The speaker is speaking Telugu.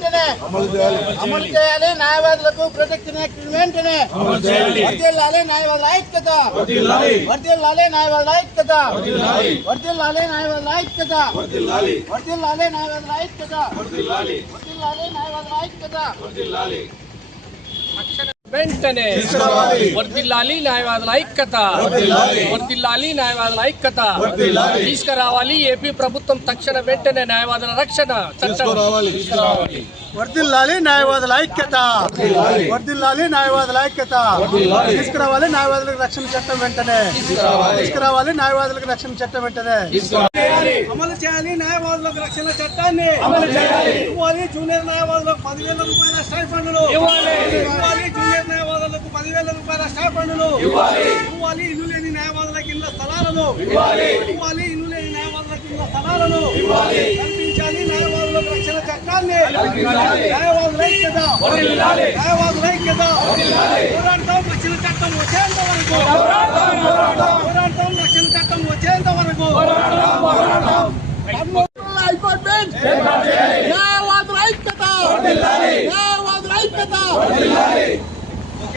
వెంటనే అమలు చేయాలి. న్యాయవాదులకు ప్రొటెక్షన్ యాక్ట్ వెంటనే వర్ధిల్లాలి. న్యాయవాదుల ఐక్యత వర్ధిల్లాలి. న్యాయవాదుల ఐక్యత వర్ధిల్లాలి. న్యాయవాదుల ఐక్యత వర్ధిల్లాలి. న్యాయవాదుల ఐక్యత వర్ధిల్లాలి. న్యాయవాదుల ఐక్యత వెంటనే వర్ధిల్లాలి. న్యాయవాదుల ఐక్యత వర్ధిల్లాలి. న్యాయవాదుల ఐక్యత తీసుకురావాలి. ఏపీ ప్రభుత్వం తక్షణ వెంటనే న్యాయవాదుల రక్షణ చట్టం తీసుకురావాలి. వర్ధిల్లాలి. న్యాయవాదుల ఐక్యత వర్ధిల్లాలి. న్యాయవాదుల ఐక్యత తీసుకురావాలి. న్యాయవాదులకు రక్షణ చట్టం వెంటనే తీసుకురావాలి. న్యాయవాదులకు రక్షణ చట్టం వెంటనే అమలు చేయాలి. న్యాయవాదులకు రక్షణ చట్టాన్ని ఇవ్వాలి. జూనియర్ న్యాయవాదులకు 10,000 రూపాయల స్టైఫండ్లు ఇవ్వాలి. జూనియర్ న్యాయవాదులకు 10,000 రూపాయల స్టైఫండ్లు ఇవ్వాలి. ఇల్లు లేని న్యాయవాదులకు ఇళ్ల స్థలాలను ఇవ్వాలి. ఇల్లు లేని న్యాయవాదులకు ఇళ్ల స్థలాలను కల్పించాలి. న్యాయవాదులకు రక్షణ చట్టాన్ని న్యాయవాదుల ఐక్యత న్యాయవాదుల ఐక్యత పోరాడతాం. రక్షణ చట్టం వచ్చేంత వరకు పోరాడతాం. రక్షణ చట్టం వచ్చేంత వరకు న్యాయవాదుల ఐక్యత న్యాయవాదుల ఐక్యత